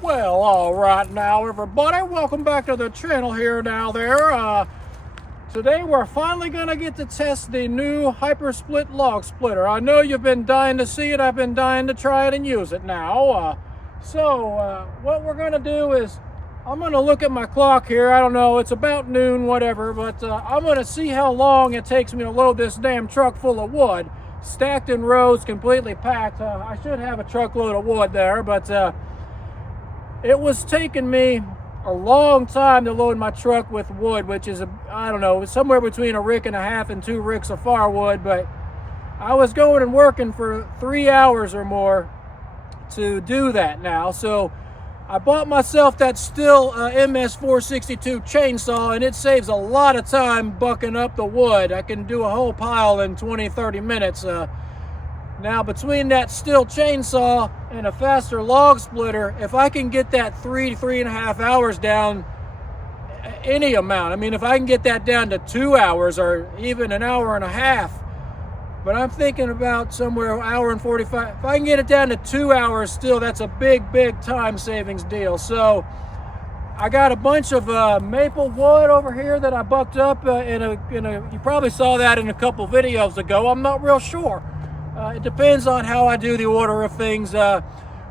Well, all right now, everybody, welcome back to the channel here now there. Today we're finally going to get to test the new Hyper Split log splitter. I know you've been dying to see it. I've been dying to try it and use it now. What we're going to do is I'm going to look at my clock here. I don't know, it's about noon, whatever, but I'm going to see how long it takes me to load this damn truck full of wood, stacked in rows, completely packed. I should have a truckload of wood there, but it was taking me a long time to load my truck with wood, which is, I don't know, somewhere between a rick and a half and 2 ricks of firewood, but I was going and working for 3 hours or more to do that now. So I bought myself that Stihl MS462 chainsaw, and it saves a lot of time bucking up the wood. I can do a whole pile in 20-30 minutes. Now, between that Stihl chainsaw and a faster log splitter, if I can get that 3.5 hours down any amount, I mean, if I can get that down to 2 hours or even an hour and a half, but I'm thinking about somewhere an hour and 45. If I can get it down to 2 hours still, that's a big time savings deal. So I got a bunch of maple wood over here that I bucked up you probably saw that in a couple videos ago. I'm not real sure. It depends on how I do the order of things, but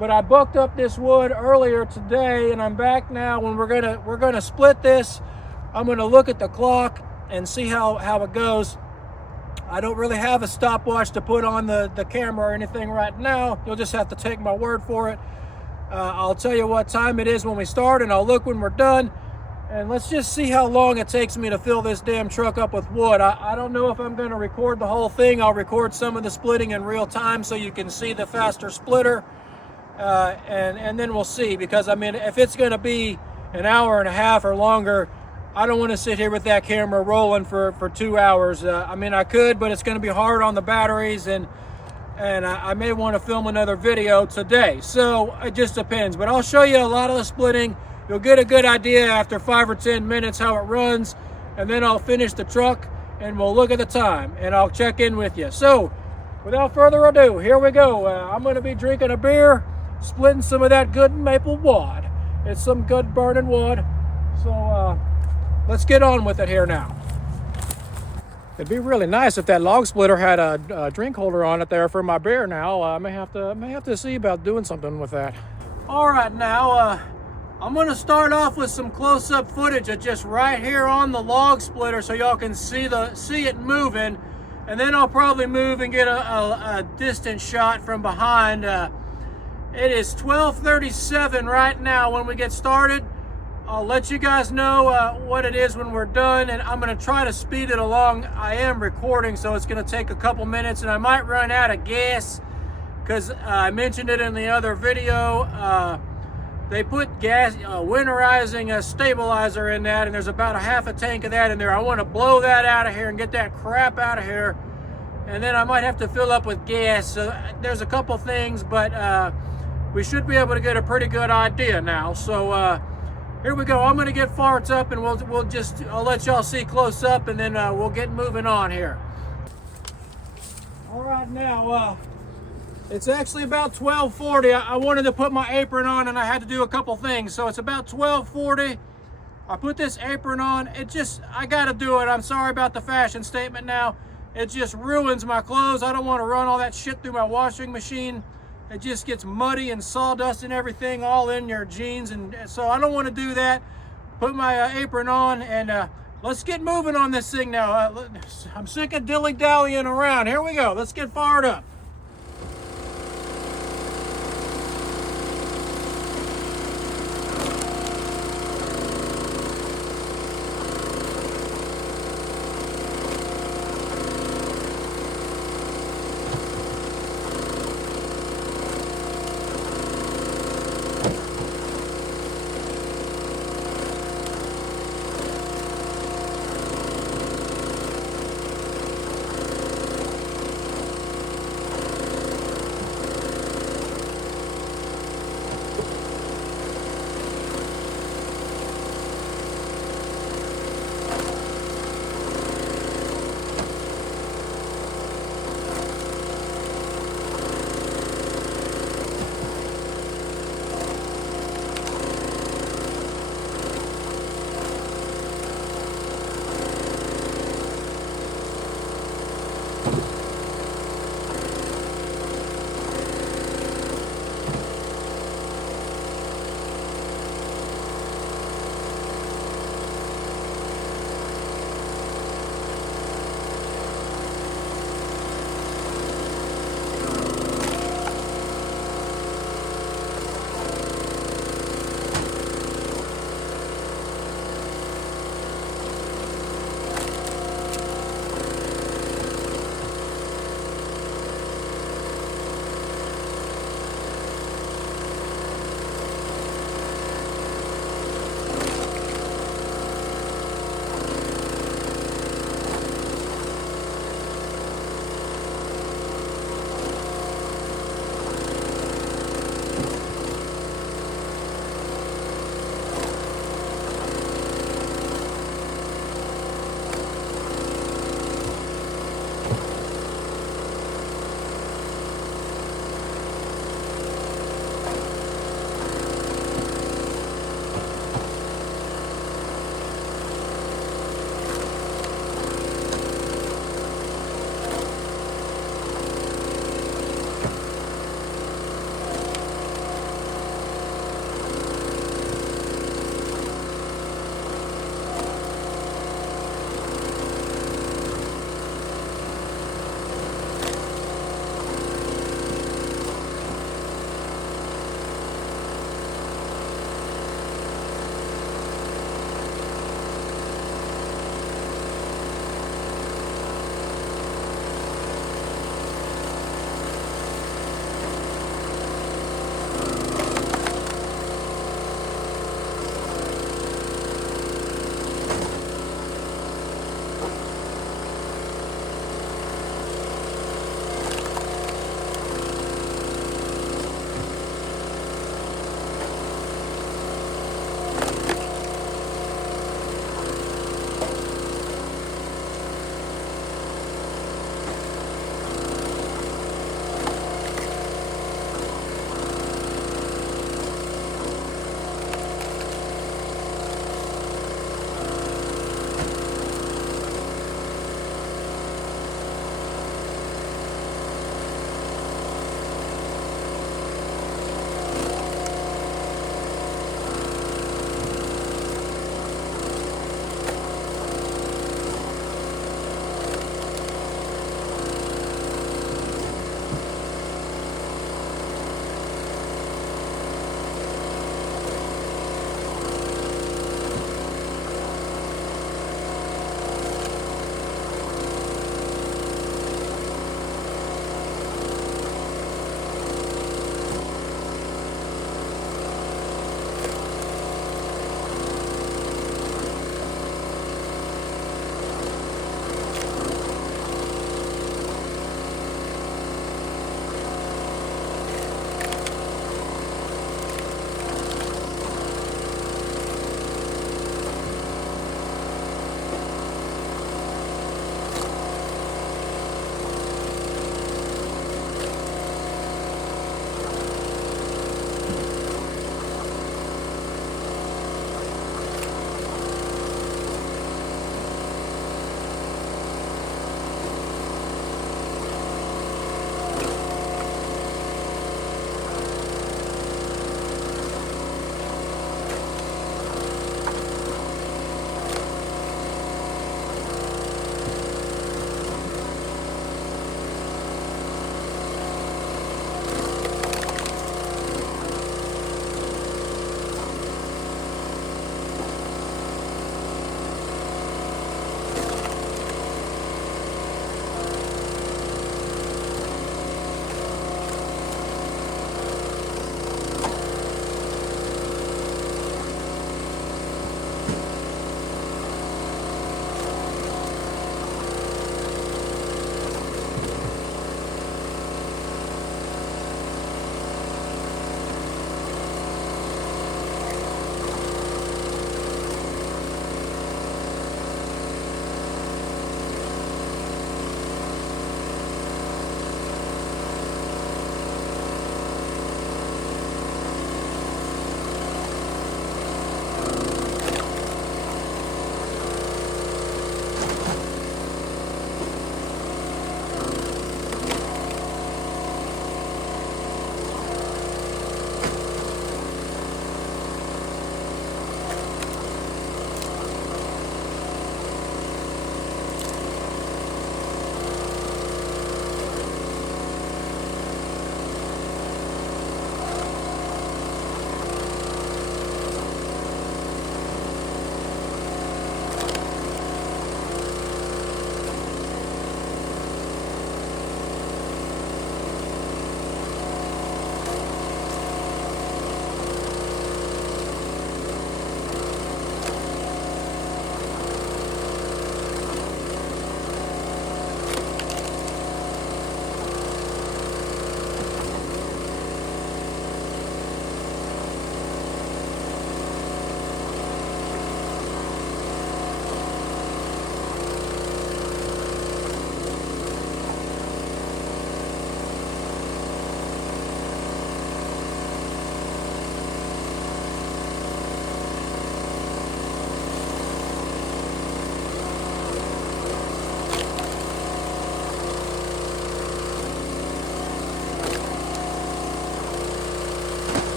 I bucked up this wood earlier today, and I'm back now. When we're gonna split this, I'm gonna look at the clock and see how it goes. I don't really have a stopwatch to put on the camera or anything right now. You'll just have to take my word for it. I'll tell you what time it is when we start, and I'll look when we're done. And let's just see how long it takes me to fill this damn truck up with wood. I don't know if I'm going to record the whole thing. I'll record some of the splitting in real time so you can see the faster splitter. And then we'll see. Because, I mean, if it's going to be an hour and a half or longer, I don't want to sit here with that camera rolling for 2 hours. I mean, I could, but it's going to be hard on the batteries. And I may want to film another video today. So it just depends. But I'll show you a lot of the splitting. You'll get a good idea after 5 or 10 minutes how it runs, and then I'll finish the truck and we'll look at the time and I'll check in with you. So without further ado, here we go. I'm going to be drinking a beer, splitting some of that good maple wood. It's some good burning wood. So let's get on with it here now. It'd be really nice if that log splitter had a drink holder on it there for my beer now. I may have to see about doing something with that. All right, now I'm going to start off with some close-up footage of just right here on the log splitter so y'all can see it moving, and then I'll probably move and get a distant shot from behind. It is 12:37 right now when we get started. I'll let you guys know what it is when we're done, and I'm going to try to speed it along. I am recording, so it's going to take a couple minutes, and I might run out of gas because I mentioned it in the other video. They put gas, winterizing stabilizer in that, and there's about a half a tank of that in there. I want to blow that out of here and get that crap out of here, and then I might have to fill up with gas. So there's a couple things, but we should be able to get a pretty good idea now. So here we go. I'm going to get farts up, and I'll let y'all see close up, and then we'll get moving on here. All right, now it's actually about 12:40. I wanted to put my apron on, and I had to do a couple things. So it's about 12:40. I put this apron on. I got to do it. I'm sorry about the fashion statement now. It just ruins my clothes. I don't want to run all that shit through my washing machine. It just gets muddy and sawdust and everything all in your jeans. And so I don't want to do that. Put my apron on, and let's get moving on this thing now. I'm sick of dilly-dallying around. Here we go. Let's get fired up.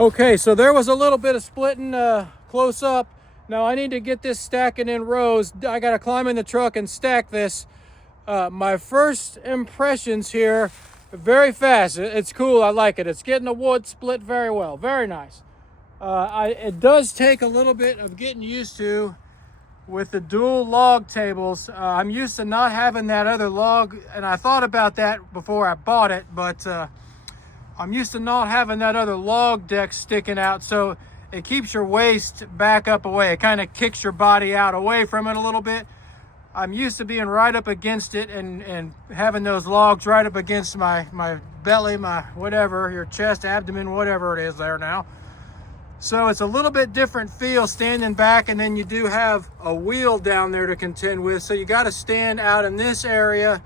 Okay, so there was a little bit of splitting close up. Now I need to get this stacking in rows. I got to climb in the truck and stack this. My first impressions here, very fast. It's cool, I like it. It's getting the wood split very well, very nice. It does take a little bit of getting used to with the dual log tables. I'm used to not having that other log, and I thought about that before I bought it, but I'm used to not having that other log deck sticking out, so it keeps your waist back up away. It kind of kicks your body out away from it a little bit. I'm used to being right up against it and having those logs right up against my belly, my whatever, your chest, abdomen, whatever it is there now. So it's a little bit different feel standing back, and then you do have a wheel down there to contend with. So you got to stand out in this area.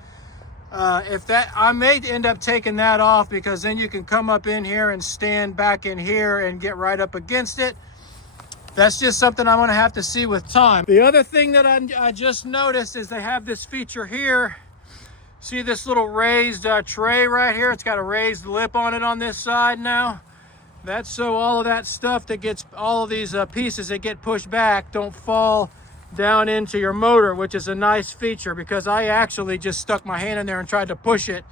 I may end up taking that off, because then you can come up in here and stand back in here and get right up against it. That's just something I'm going to have to see with time. The other thing that I just noticed is they have this feature here. See this little raised tray right here? It's got a raised lip on it on this side now. That's so all of that stuff that gets, all of these pieces that get pushed back don't fall down into your motor, which is a nice feature, because I actually just stuck my hand in there and tried to push it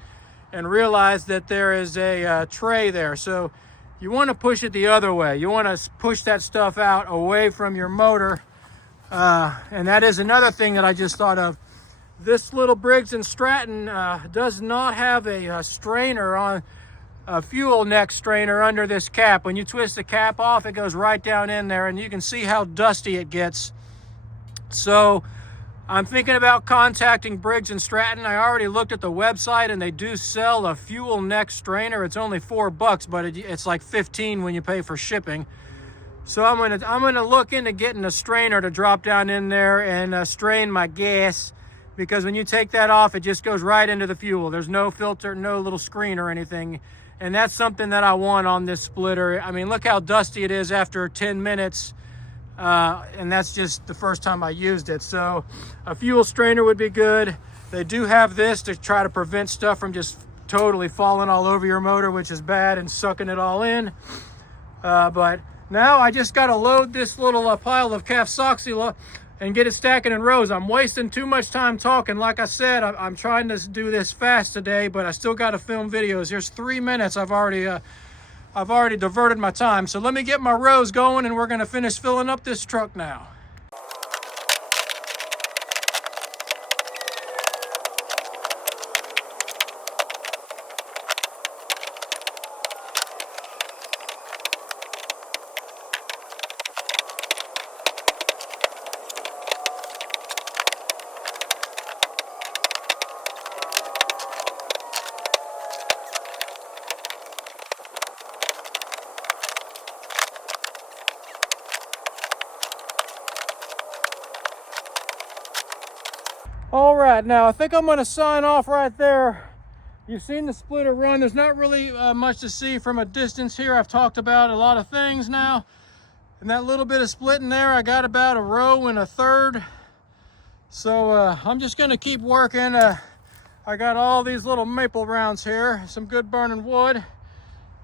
and realized that there is a tray there. So you want to push it the other way. You want to push that stuff out away from your motor. And that is another thing that I just thought of. This little Briggs & Stratton does not have a strainer on, a fuel neck strainer under this cap. When you twist the cap off, it goes right down in there, and you can see how dusty it gets. So I'm thinking about contacting Briggs & Stratton. I already looked at the website, and they do sell a fuel neck strainer. It's only $4, but it's like $15 when you pay for shipping. So I'm gonna look into getting a strainer to drop down in there and strain my gas, because when you take that off, it just goes right into the fuel. There's no filter, no little screen or anything. And that's something that I want on this splitter. I mean, look how dusty it is after 10 minutes. And that's just the first time I used it. So a fuel strainer would be good. They do have this to try to prevent stuff from just totally falling all over your motor, which is bad, and sucking it all in. But now I just got to load this little pile of calf soxy and get it stacking in rows. I'm wasting too much time talking. Like I said, I'm trying to do this fast today, but I still got to film videos. Here's 3 minutes. I've already diverted my time. So let me get my rows going, and we're going to finish filling up this truck now. All right, now I think I'm going to sign off right there. You've seen the splitter run. There's not really much to see from a distance here. I've talked about a lot of things now. And that little bit of splitting there, I got about 1 1/3 rows. So I'm just going to keep working. I got all these little maple rounds here, some good burning wood.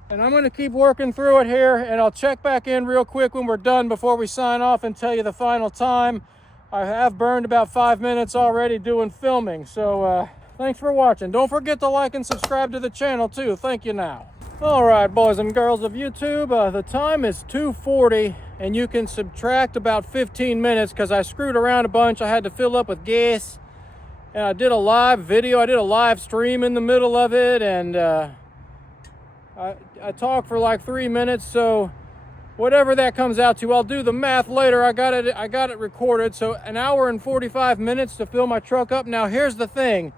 And I'm going to keep working through it here, and I'll check back in real quick when we're done before we sign off and tell you the final time. I have burned about 5 minutes already doing filming. So thanks for watching. Don't forget to like and subscribe to the channel too. Thank you now. All right, boys and girls of YouTube, the time is 2:40, and you can subtract about 15 minutes because I screwed around a bunch. I had to fill up with gas, and I did a live video. I did a live stream in the middle of it, and I talked for like 3 minutes. So whatever that comes out to, I'll do the math later. I got it recorded. So 1 hour and 45 minutes to fill my truck up. Now here's the thing.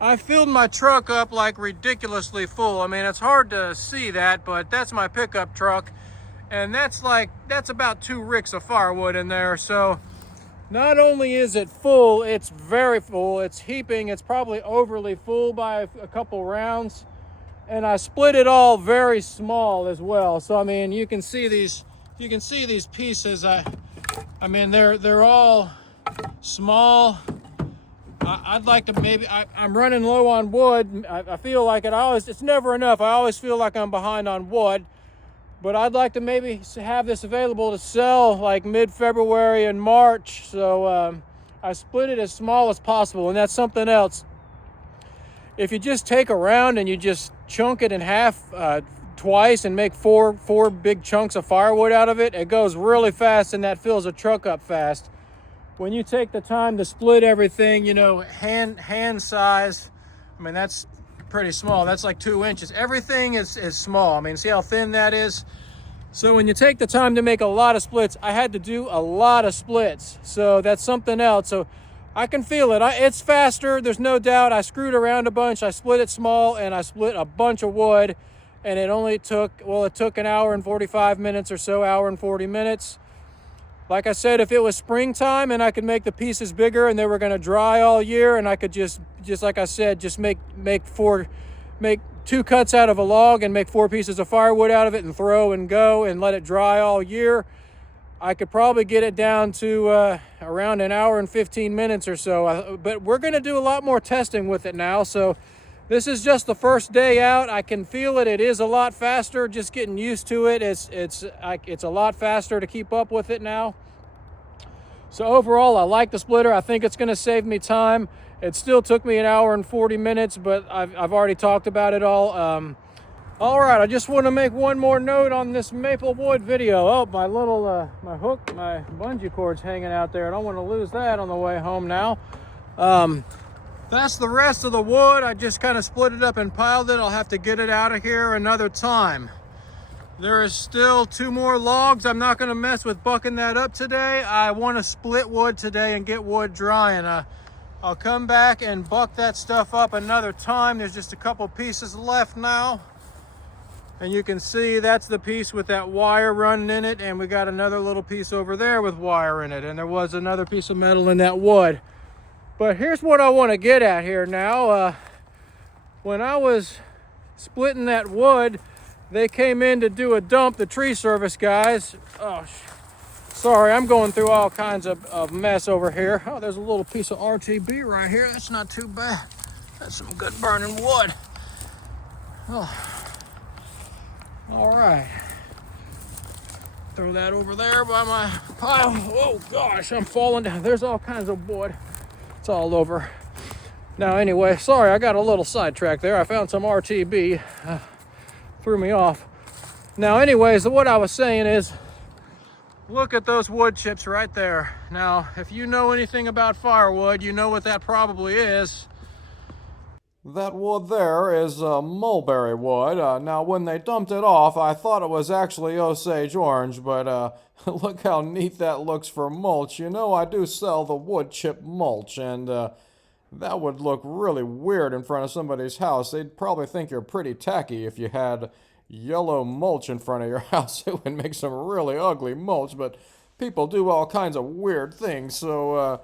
I filled my truck up like ridiculously full. I mean, it's hard to see that, but that's my pickup truck. And that's about 2 ricks of firewood in there. So not only is it full, it's very full. It's heaping. It's probably overly full by a couple rounds. And I split it all very small as well. So I mean, you can see these pieces. I mean, they're all small. I'd like to I'm running low on wood. I feel like it's never enough. I always feel like I'm behind on wood. but I'd like to maybe have this available to sell like mid-February and March. So I split it as small as possible, and that's something else. If you just take a round and you just chunk it in half twice and make four big chunks of firewood out of it, it goes really fast and that fills a truck up fast. When you take the time to split everything, you know, hand size, I mean, that's pretty small. That's like 2 inches. Everything is small. I mean, see how thin that is? So when you take the time to make a lot of splits, I had to do a lot of splits. So that's something else. So I can feel it. It's faster, there's no doubt. I screwed around a bunch. I split it small and I split a bunch of wood. And it only took, well, it took an hour and 45 minutes or so, hour and 40 minutes. Like I said, if it was springtime and I could make the pieces bigger and they were going to dry all year, and I could just like I said, just make 2 cuts out of a log and make 4 pieces of firewood out of it and throw and go and let it dry all year, I could probably get it down to around an hour and 15 minutes or so. But we're going to do a lot more testing with it now. So this is just the first day out. I can feel it. It is a lot faster. Just getting used to it. It's a lot faster to keep up with it now. So overall, I like the splitter. I think it's going to save me time. It still took me an hour and 40 minutes, but I've already talked about it all. All right, I just want to make one more note on this maple wood video. Oh, my little my hook, my bungee cord's hanging out there. I don't want to lose that on the way home now. That's the rest of the wood. I just kind of split it up and piled it. I'll have to get it out of here another time. There is still 2 more logs. I'm not going to mess with bucking that up today. I want to split wood today and get wood drying. I'll come back and buck that stuff up another time. There's just a couple pieces left now. And you can see that's the piece with that wire running in it. And we got another little piece over there with wire in it. And there was another piece of metal in that wood. But here's what I want to get at here now. When I was splitting that wood, they came in to do a dump, the tree service guys. Oh, sorry, I'm going through all kinds of mess over here. Oh, there's a little piece of RTB right here. That's not too bad. That's some good burning wood. Oh. All right. Throw that over there by my pile. Oh gosh, I'm falling down. There's all kinds of wood. It's all over. Now anyway, sorry, I got a little sidetracked there. I found some RTB. Threw me off. Now anyways, what I was saying is, look at those wood chips right there. Now, if you know anything about firewood, you know what that probably is. That wood there is mulberry wood. Now, when they dumped it off, I thought it was actually Osage orange, but look how neat that looks for mulch. You know, I do sell the wood chip mulch, and that would look really weird in front of somebody's house. They'd probably think you're pretty tacky if you had yellow mulch in front of your house. It would make some really ugly mulch, but people do all kinds of weird things, so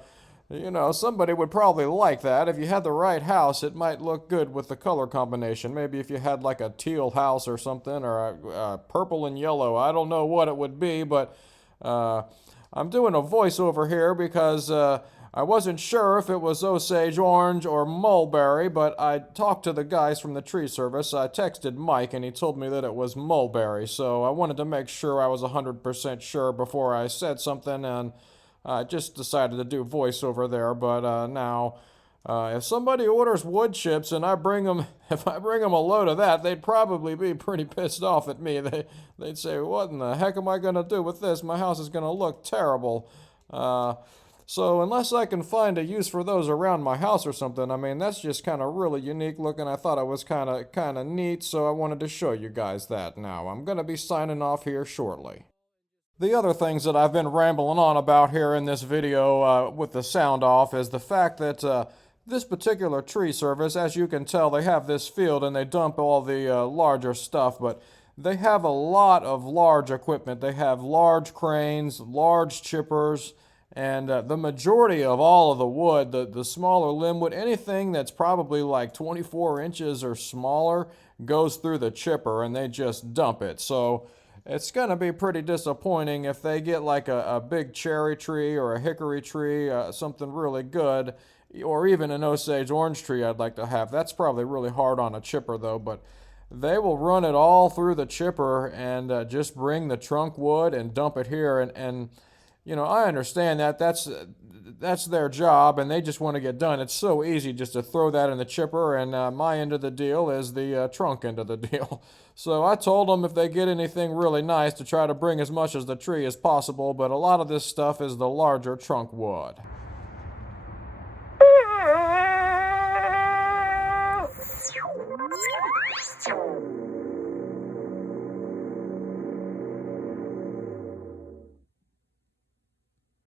you know, somebody would probably like that. If you had the right house, it might look good with the color combination. Maybe if you had like a teal house or something, or a purple and yellow. I don't know what it would be, but I'm doing a voiceover here because I wasn't sure if it was Osage orange or mulberry, but I talked to the guys from the tree service. I texted Mike, and he told me that it was mulberry, so I wanted to make sure I was 100% sure before I said something, and I just decided to do voiceover there. But now, if somebody orders wood chips and if I bring them a load of that, they'd probably be pretty pissed off at me. They'd say, "What in the heck am I going to do with this? My house is going to look terrible." So unless I can find a use for those around my house or something, I mean, that's just kind of really unique looking. I thought it was kind of neat, so I wanted to show you guys that. Now, I'm going to be signing off here shortly. The other things that I've been rambling on about here in this video with the sound off is the fact that this particular tree service, as you can tell, they have this field and they dump all the larger stuff, but they have a lot of large equipment. They have large cranes, large chippers, and the majority of all of the wood, the smaller limb wood, anything that's probably like 24 inches or smaller goes through the chipper and they just dump it. So it's going to be pretty disappointing if they get like a big cherry tree or a hickory tree, something really good, or even an Osage orange tree I'd like to have. That's probably really hard on a chipper though, but they will run it all through the chipper and just bring the trunk wood and dump it here. And you know, I understand that that's their job and they just want to get done. It's so easy just to throw that in the chipper, and my end of the deal is the trunk end of the deal. So I told them if they get anything really nice to try to bring as much as the tree as possible, but a lot of this stuff is the larger trunk wood.